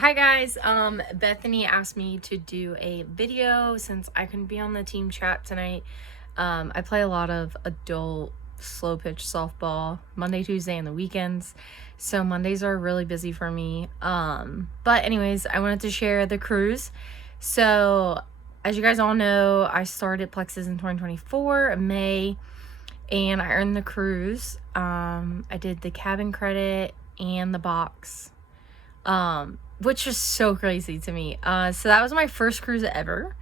Hi guys, Bethany asked me to do a video since I couldn't be on the team chat tonight. I play a lot of adult slow pitch softball Monday, Tuesday, and the weekends. So Mondays are really busy for me. But anyways, I wanted to share the cruise. So as you guys all know, I started Plexus in 2024 in May, and I earned the cruise. I did the cabin credit and the box. Which was so crazy to me. So that was my first cruise ever,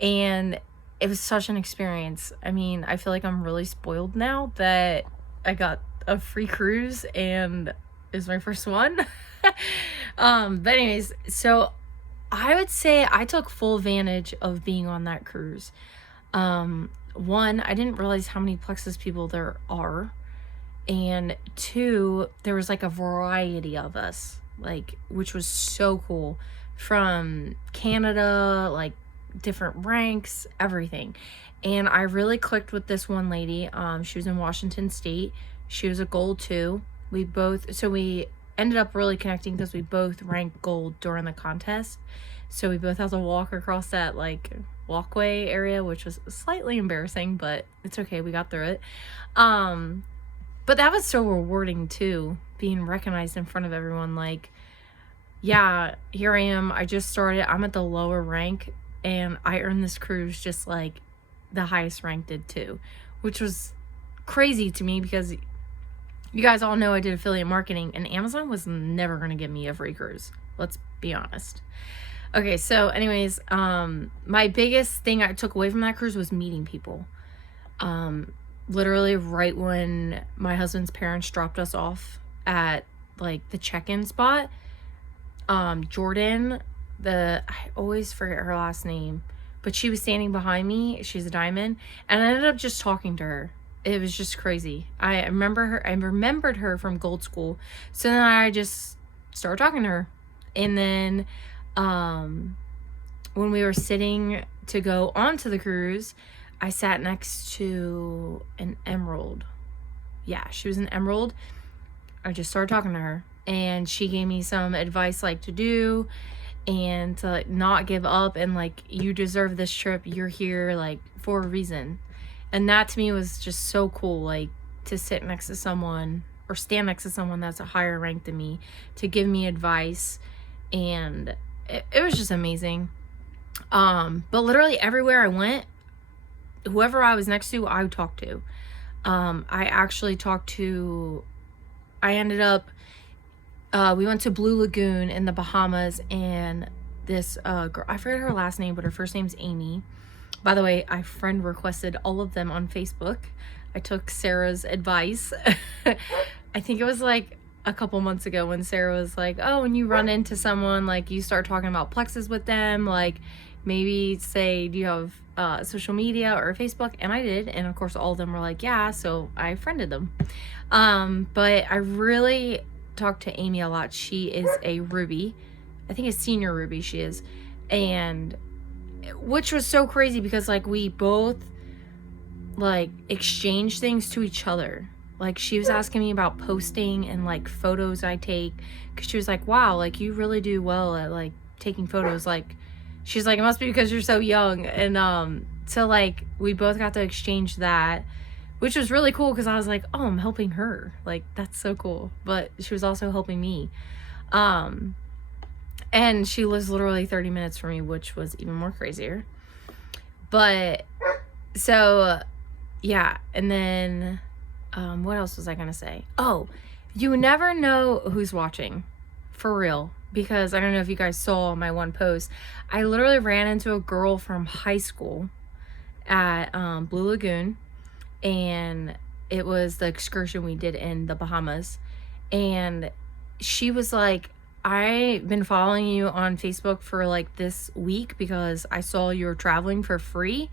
and it was such an experience. I mean, I feel like I'm really spoiled now that I got a free cruise and it was my first one. But anyways, so I would say I took full advantage of being on that cruise. One, I didn't realize how many plexus people there are, and two, there was like a variety of us, like, which was so cool, from Canada, like different ranks, everything. And I really clicked with this one lady. She was in Washington State. She was a gold too. We ended up really connecting because we both ranked gold during the contest. So we both had to walk across that like walkway area, which was slightly embarrassing, but it's okay, we got through it. But that was so rewarding too, being recognized in front of everyone. Like, yeah, here I am. I just started. I'm at the lower rank, and I earned this cruise just like the highest rank did too, which was crazy to me because you guys all know I did affiliate marketing, and Amazon was never going to give me a free cruise. Let's be honest. Okay, so anyways, my biggest thing I took away from that cruise was meeting people. Literally right when my husband's parents dropped us off at like the check-in spot, Jordan, I always forget her last name, but she was standing behind me. She's a diamond, and I ended up just talking to her. It was just crazy. I remembered her from Gold School, so then I just started talking to her. And then when we were sitting to go onto the cruise, I sat next to an emerald. Yeah, she was an emerald. I just started talking to her, and she gave me some advice, like to do and to like not give up, and like, you deserve this trip. You're here like for a reason. And that to me was just so cool, like to sit next to someone or stand next to someone that's a higher rank than me to give me advice. And it was just amazing. But literally everywhere I went, whoever I was next to, I would talk to. I ended up, we went to Blue Lagoon in the Bahamas, and this girl, I forget her last name, but her first name's Amy. By the way, I friend requested all of them on Facebook. I took Sarah's advice. I think it was like a couple months ago when Sarah was like, oh, when you run into someone, like you start talking about plexus with them, like maybe say, do you have social media or Facebook? And I did, and of course all of them were like, yeah, so I friended them. But I really talked to Amy a lot. She is a Ruby. I think a senior Ruby she is. And which was so crazy because like we both like exchange things to each other. Like she was asking me about posting and like photos I take, because she was like, wow, like you really do well at like taking photos. Like she's like, it must be because you're so young. And so like we both got to exchange that, which was really cool because I was like, oh, I'm helping her, like that's so cool. But she was also helping me. And she lives literally 30 minutes from me, which was even more crazier. But so yeah, and then what else was I gonna say? Oh, you never know who's watching, for real. Because I don't know if you guys saw my one post. I literally ran into a girl from high school at Blue Lagoon, and it was the excursion we did in the Bahamas. And she was like, I've been following you on Facebook for like this week because I saw you were traveling for free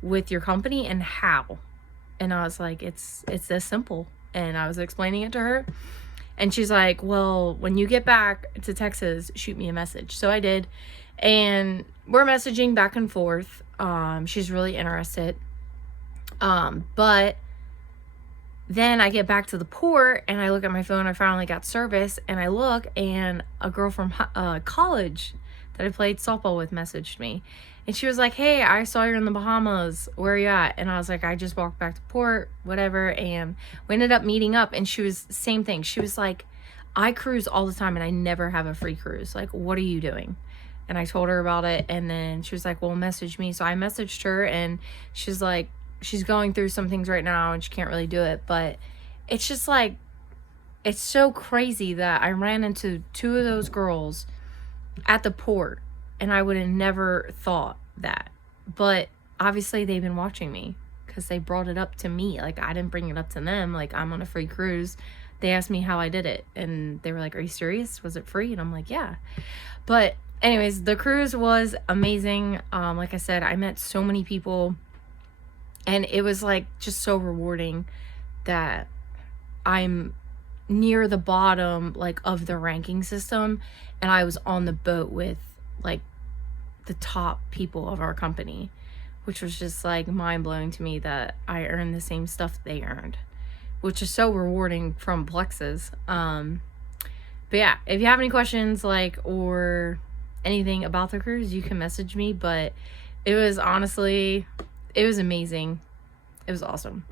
with your company, and how? And I was like, it's this simple. And I was explaining it to her, and she's like, well, when you get back to Texas, shoot me a message. So I did, and we're messaging back and forth. She's really interested. But then I get back to the port and I look at my phone. I finally got service, and I look, and a girl from college that I played softball with messaged me. And she was like, hey, I saw you're in the Bahamas. Where are you at? And I was like, I just walked back to port, whatever. And we ended up meeting up. And she was, same thing. She was like, I cruise all the time and I never have a free cruise. Like, what are you doing? And I told her about it. And then she was like, well, message me. So I messaged her, and she's like, she's going through some things right now and she can't really do it. But it's just like, it's so crazy that I ran into 2 of those girls at the port, and I would have never thought that. But obviously they've been watching me because they brought it up to me. Like, I didn't bring it up to them. Like, I'm on a free cruise. They asked me how I did it, and they were like, are you serious? Was it free? And I'm like, yeah. But anyways, the cruise was amazing. Like I said, I met so many people, and it was like just so rewarding that I'm near the bottom, like, of the ranking system, and I was on the boat with like the top people of our company, which was just like mind-blowing to me that I earned the same stuff they earned, which is so rewarding from plexus. But yeah, if you have any questions, like, or anything about the cruise, you can message me. But it was honestly, it was amazing. It was awesome.